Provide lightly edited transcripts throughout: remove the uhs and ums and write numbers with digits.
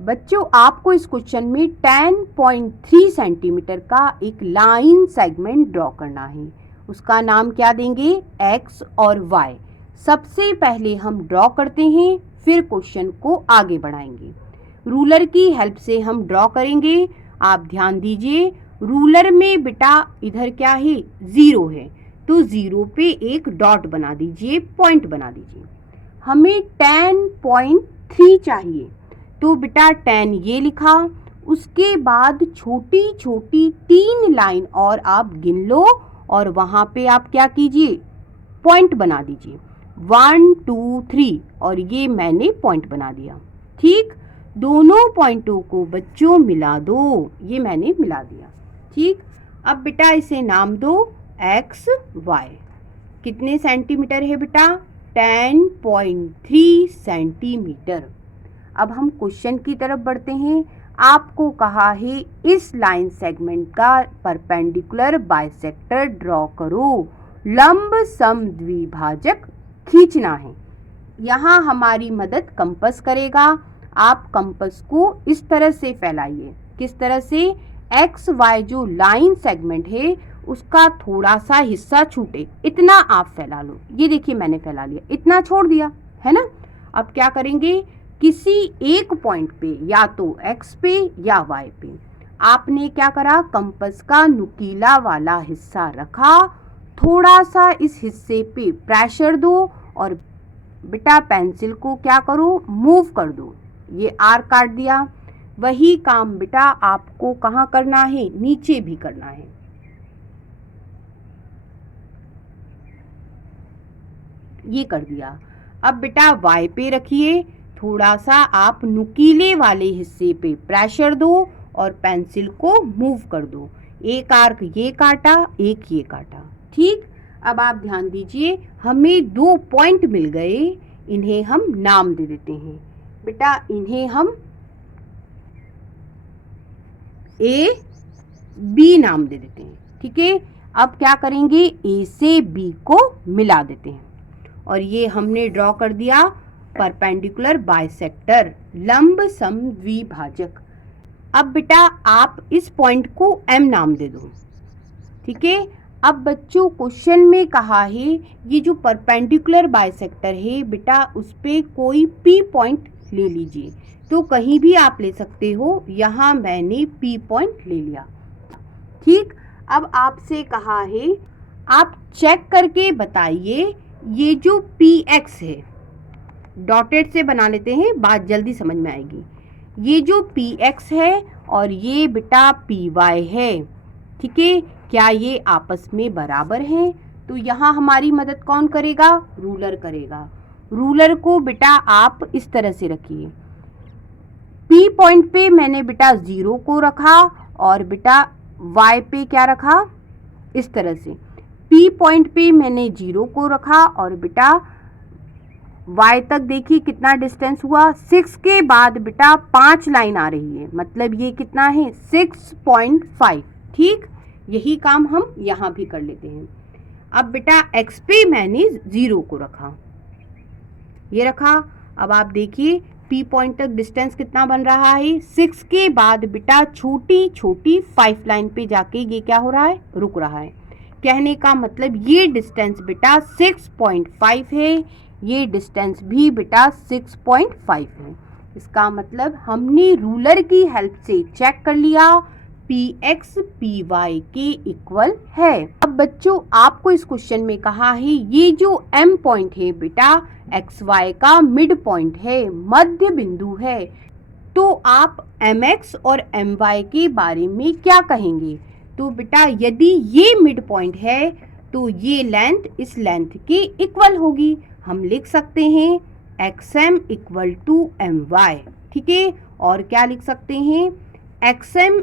बच्चों आपको इस क्वेश्चन में 10.3 सेंटीमीटर का एक लाइन सेगमेंट ड्रॉ करना है। उसका नाम क्या देंगे? एक्स और वाई। सबसे पहले हम ड्रॉ करते हैं, फिर क्वेश्चन को आगे बढ़ाएंगे। रूलर की हेल्प से हम ड्रॉ करेंगे। आप ध्यान दीजिए, रूलर में बेटा इधर क्या है? 0 है, तो 0 पे एक डॉट बना दीजिए, पॉइंट बना दीजिए। हमें 10.3 चाहिए, तो बेटा 10 ये लिखा। उसके बाद छोटी छोटी 3 लाइन और आप गिन लो और वहां पे आप क्या कीजिए? पॉइंट बना दीजिए। 1 2 3 और ये मैंने पॉइंट बना दिया। ठीक, दोनों पॉइंटों को बच्चों मिला दो। ये मैंने मिला दिया। ठीक, अब बेटा इसे नाम दो एक्स वाई। कितने सेंटीमीटर है बेटा? 10.3 सेंटीमीटर। अब हम क्वेश्चन की तरफ बढ़ते हैं। आपको कहा है इस लाइन सेगमेंट का परपेंडिकुलर बाइसेक्टर ड्रॉ करो, लंब सम द्विभाजक खींचना है। यहाँ हमारी मदद कंपास करेगा। आप कंपास को इस तरह से फैलाइए। किस तरह से? एक्स वाई जो लाइन सेगमेंट है उसका थोड़ा सा हिस्सा छूटे, इतना आप फैला लो। ये देखिए मैंने फैला लिया, इतना छोड़ दिया है ना। अब क्या करेंगे? किसी एक पॉइंट पे, या तो एक्स पे या वाई पे, आपने क्या करा? कंपास का नुकीला वाला हिस्सा रखा, थोड़ा सा इस हिस्से पे प्रेशर दो और बेटा पेंसिल को क्या करो? मूव कर दो। ये आर काट दिया। वही काम बेटा आपको कहाँ करना है? नीचे भी करना है। ये कर दिया। अब बेटा वाई पे रखिए, थोड़ा सा आप नुकीले वाले हिस्से पे प्रेशर दो और पेंसिल को मूव कर दो। एक आर्क ये काटा, एक ये काटा। ठीक, अब आप ध्यान दीजिए, हमें 2 पॉइंट मिल गए। इन्हें हम नाम दे देते हैं। बेटा इन्हें हम ए बी नाम दे देते हैं। ठीक है, अब क्या करेंगे? ए से बी को मिला देते हैं और ये हमने ड्रॉ कर दिया परपेंडिकुलर बाइसेक्टर, लंब सम द्विभाजक। अब बेटा आप इस पॉइंट को एम नाम दे दो। ठीक है, अब बच्चों क्वेश्चन में कहा है ये जो परपेंडिकुलर बाइसेक्टर है बेटा उस पे कोई पी पॉइंट ले लीजिए। तो कहीं भी आप ले सकते हो, यहाँ मैंने पी पॉइंट ले लिया। ठीक, अब आपसे कहा है आप चेक करके बताइए, ये जो पी एक्स है, डॉटेड से बना लेते हैं, बात जल्दी समझ में आएगी। ये जो पी एक्स है और ये बेटा पी वाई है, ठीक है, क्या ये आपस में बराबर हैं? तो यहाँ हमारी मदद कौन करेगा? रूलर करेगा। रूलर को बेटा आप इस तरह से रखिए। पी पॉइंट पे मैंने बेटा 0 को रखा और बेटा वाई पे क्या रखा? इस तरह से। पी पॉइंट पे मैंने 0 को रखा और बेटा y तक देखिए कितना डिस्टेंस हुआ? 6 के बाद बेटा 5 लाइन आ रही है, मतलब ये कितना है? 6.5। ठीक, यही काम हम यहाँ भी कर लेते हैं। अब बेटा x पे मैंने 0 को रखा, ये रखा। अब आप देखिए P पॉइंट तक डिस्टेंस कितना बन रहा है? 6 के बाद बेटा छोटी छोटी 5 लाइन पे जाके ये क्या हो रहा है? रुक रहा है। कहने का मतलब ये डिस्टेंस बेटा 6.5 है, ये डिस्टेंस भी बेटा 6.5 है। इसका मतलब हमने रूलर की हेल्प से चेक कर लिया पी एक्स पी वाई के इक्वल है। अब बच्चों आपको इस क्वेश्चन में कहा है ये जो एम पॉइंट है बेटा एक्स वाई का मिड पॉइंट है, मध्य बिंदु है। तो आप एम एक्स और एम वाई के बारे में क्या कहेंगे? तो बेटा यदि ये मिड पॉइंट है तो ये लेंथ इस लेंथ के इक्वल होगी। हम लिख सकते हैं X M equal to M Y. ठीक है, और क्या लिख सकते हैं? एक्स एम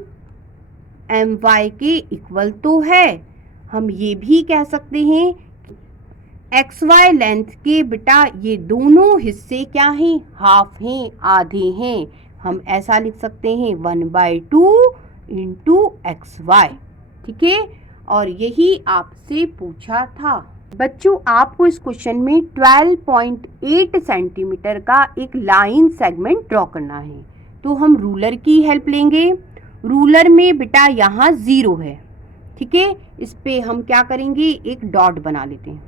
एम वाई के इक्वल तो है। हम ये भी कह सकते हैं एक्स वाई लेंथ के बेटा ये दोनों हिस्से क्या हैं? हाफ हैं, आधे हैं। हम ऐसा लिख सकते हैं 1/2 इंटू एक्स वाई। ठीक है, और यही आपसे पूछा था। बच्चों आपको इस क्वेश्चन में 12.8 सेंटीमीटर का एक लाइन सेगमेंट ड्रॉ करना है। तो हम रूलर की हेल्प लेंगे। रूलर में बेटा यहाँ 0 है, ठीक है। इस पे हम क्या करेंगे, एक डॉट बना लेते हैं।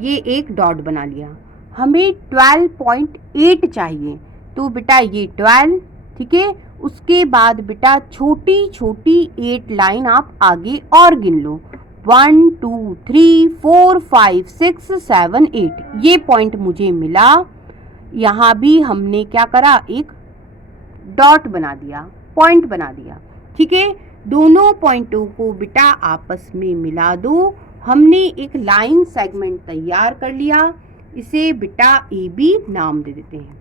ये एक डॉट बना लिया। हमें 12.8 चाहिए, तो बेटा ये 12, ठीक है। उसके बाद बेटा छोटी छोटी 8 लाइन आप आगे और गिन लो, 1 2 3 4 5 6 7 8। ये पॉइंट मुझे मिला। यहाँ भी हमने क्या करा, एक डॉट बना दिया, पॉइंट बना दिया, ठीक है। दोनों पॉइंटों को बेटा आपस में मिला दो। हमने एक लाइन सेगमेंट तैयार कर लिया। इसे बेटा ए बी नाम दे देते हैं।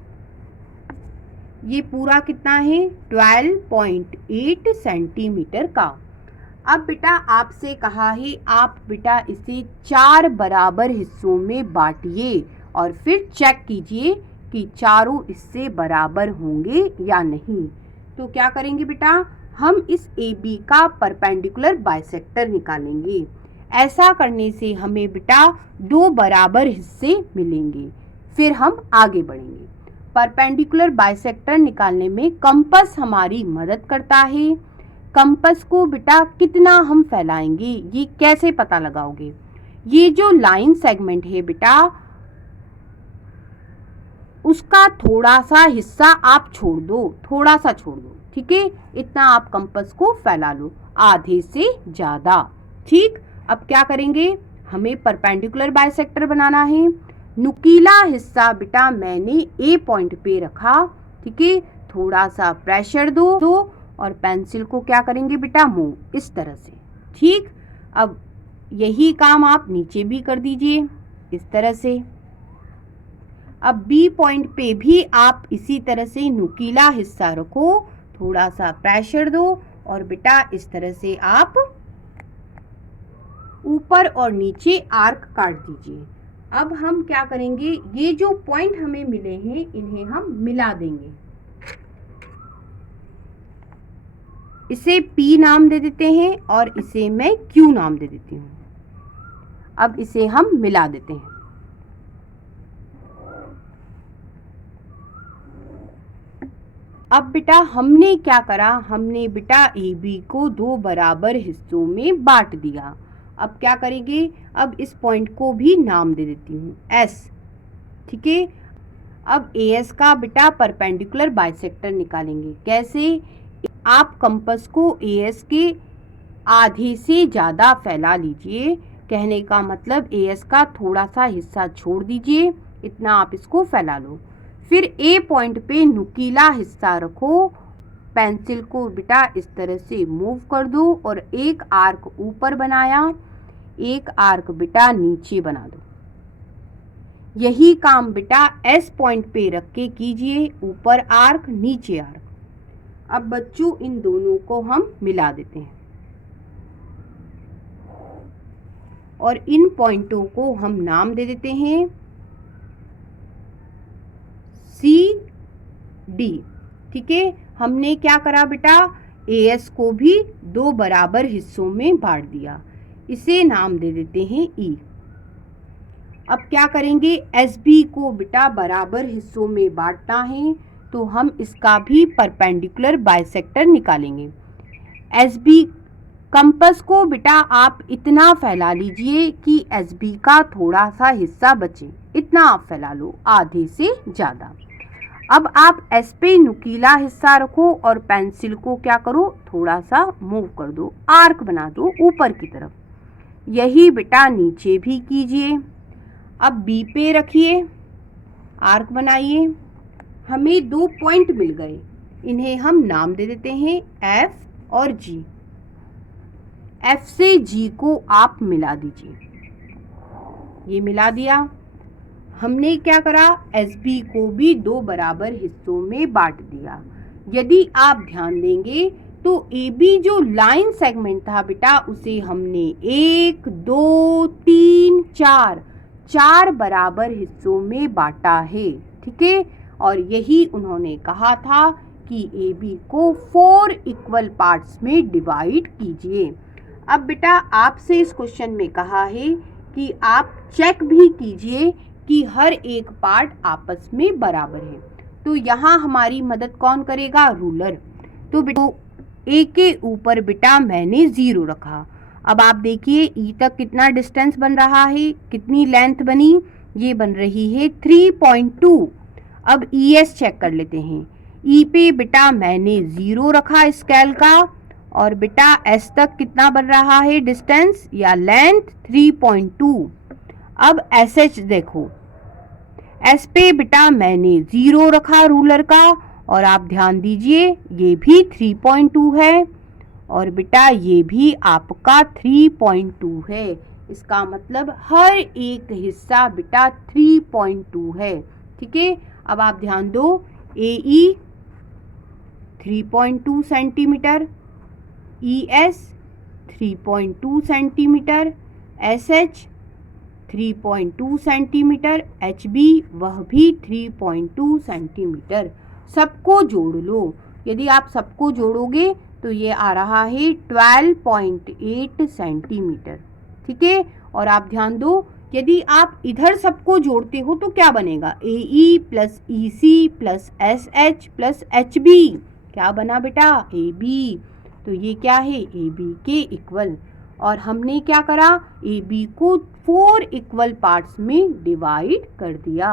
ये पूरा कितना है, 12.8 सेंटीमीटर का। अब बेटा आपसे कहा है आप बेटा इसे 4 बराबर हिस्सों में बांटिए और फिर चेक कीजिए कि चारों इससे बराबर होंगे या नहीं। तो क्या करेंगे बेटा, हम इस ए बी का परपेंडिकुलर बाइसेक्टर निकालेंगे। ऐसा करने से हमें बेटा 2 बराबर हिस्से मिलेंगे। फिर हम आगे बढ़ेंगे। परपेंडिकुलर बाइसेक्टर निकालने में कंपास हमारी मदद करता है। कंपास को बेटा कितना हम फैलाएंगे, ये कैसे पता लगाओगे। ये जो लाइन सेगमेंट है बेटा, उसका थोड़ा सा हिस्सा आप छोड़ दो, थोड़ा सा छोड़ दो, ठीक है। इतना आप कंपास को फैला लो, आधे से ज़्यादा, ठीक। अब क्या करेंगे, हमें परपेंडिकुलर बाइसेक्टर बनाना है। नुकीला हिस्सा बेटा मैंने ए पॉइंट पे रखा, ठीक है। थोड़ा सा प्रेशर दो और पेंसिल को क्या करेंगे बेटा, मूव इस तरह से, ठीक। अब यही काम आप नीचे भी कर दीजिए इस तरह से। अब बी पॉइंट पे भी आप इसी तरह से नुकीला हिस्सा रखो, थोड़ा सा प्रेशर दो और बेटा इस तरह से आप ऊपर और नीचे आर्क काट दीजिए। अब हम क्या करेंगे, ये जो पॉइंट हमें मिले हैं इन्हें हम मिला देंगे। इसे P नाम दे देते हैं और इसे मैं Q नाम दे देती हूँ। अब इसे हम मिला देते हैं। अब बेटा हमने क्या करा, हमने बेटा ए बी को 2 बराबर हिस्सों में बांट दिया। अब क्या करेंगे, अब इस पॉइंट को भी नाम दे देती हूँ S, ठीक है। अब AS का बेटा परपेंडिकुलर बाइसेक्टर निकालेंगे। कैसे, आप कंपास को AS के आधे से ज़्यादा फैला लीजिए। कहने का मतलब AS का थोड़ा सा हिस्सा छोड़ दीजिए, इतना आप इसको फैला लो। फिर ए पॉइंट पे नुकीला हिस्सा रखो, पेंसिल को बेटा इस तरह से मूव कर दो और एक आर्क ऊपर बनाया, एक आर्क बेटा नीचे बना दो। यही काम बेटा एस पॉइंट पे रख के कीजिए, ऊपर आर्क नीचे आर्क। अब बच्चों इन दोनों को हम मिला देते हैं और इन पॉइंटों को हम नाम दे देते हैं सी डी, ठीक है। हमने क्या करा बेटा, AS को भी 2 बराबर हिस्सों में बांट दिया। इसे नाम दे देते हैं E। अब क्या करेंगे, SB को बेटा बराबर हिस्सों में बांटना है, तो हम इसका भी परपेंडिकुलर बाइसेक्टर निकालेंगे। SB कंपास को बेटा आप इतना फैला लीजिए कि SB का थोड़ा सा हिस्सा बचे, इतना आप फैला लो, आधे से ज़्यादा। अब आप एस पे नुकीला हिस्सा रखो और पेंसिल को क्या करो, थोड़ा सा मूव कर दो, आर्क बना दो ऊपर की तरफ। यही बेटा नीचे भी कीजिए। अब बी पे रखिए, आर्क बनाइए। हमें 2 पॉइंट मिल गए, इन्हें हम नाम दे देते हैं एफ और जी। एफ से जी को आप मिला दीजिए, ये मिला दिया। हमने क्या करा, एस बी को भी 2 बराबर हिस्सों में बांट दिया। यदि आप ध्यान देंगे तो ए बी जो लाइन सेगमेंट था बेटा, उसे हमने 1 2 3 4 बराबर हिस्सों में बांटा है, ठीक है। और यही उन्होंने कहा था कि ए बी को 4 इक्वल पार्ट्स में डिवाइड कीजिए। अब बेटा आपसे इस क्वेश्चन में कहा है कि आप चेक भी कीजिए कि हर एक पार्ट आपस में बराबर है। तो यहाँ हमारी मदद कौन करेगा? रूलर। तो बेटा ए के ऊपर बेटा मैंने 0 रखा। अब आप देखिए ई तक कितना डिस्टेंस बन रहा है, कितनी लेंथ बनी? ये बन रही है 3.2। अब ई एस चेक कर लेते हैं। ई पे बेटा मैंने 0 रखा स्केल का, और बेटा एस तक कितना बन रहा है डिस्टेंस या लेंथ? 3.2। अब एस एच देखो, एस पे बेटा मैंने 0 रखा रूलर का, और आप ध्यान दीजिए ये भी 3.2 है, और बेटा ये भी आपका 3.2 है। इसका मतलब हर एक हिस्सा बेटा 3.2 है। ठीक है, अब आप ध्यान दो, A E 3.2 centimetre, E S 3.2 centimetre, S H 3.2 centimetre, H B वह भी 3.2 सेंटीमीटर। सबको जोड़ लो। यदि आप सबको जोड़ोगे तो ये आ रहा है 12.8 सेंटीमीटर। ठीक है, और आप ध्यान दो, यदि आप इधर सबको जोड़ते हो तो क्या बनेगा? A E plus E C plus S H plus H B. क्या बना बेटा? A B. तो ये क्या है? ए बी के इक्वल। और हमने क्या करा? ए बी को 4 इक्वल पार्ट्स में डिवाइड कर दिया।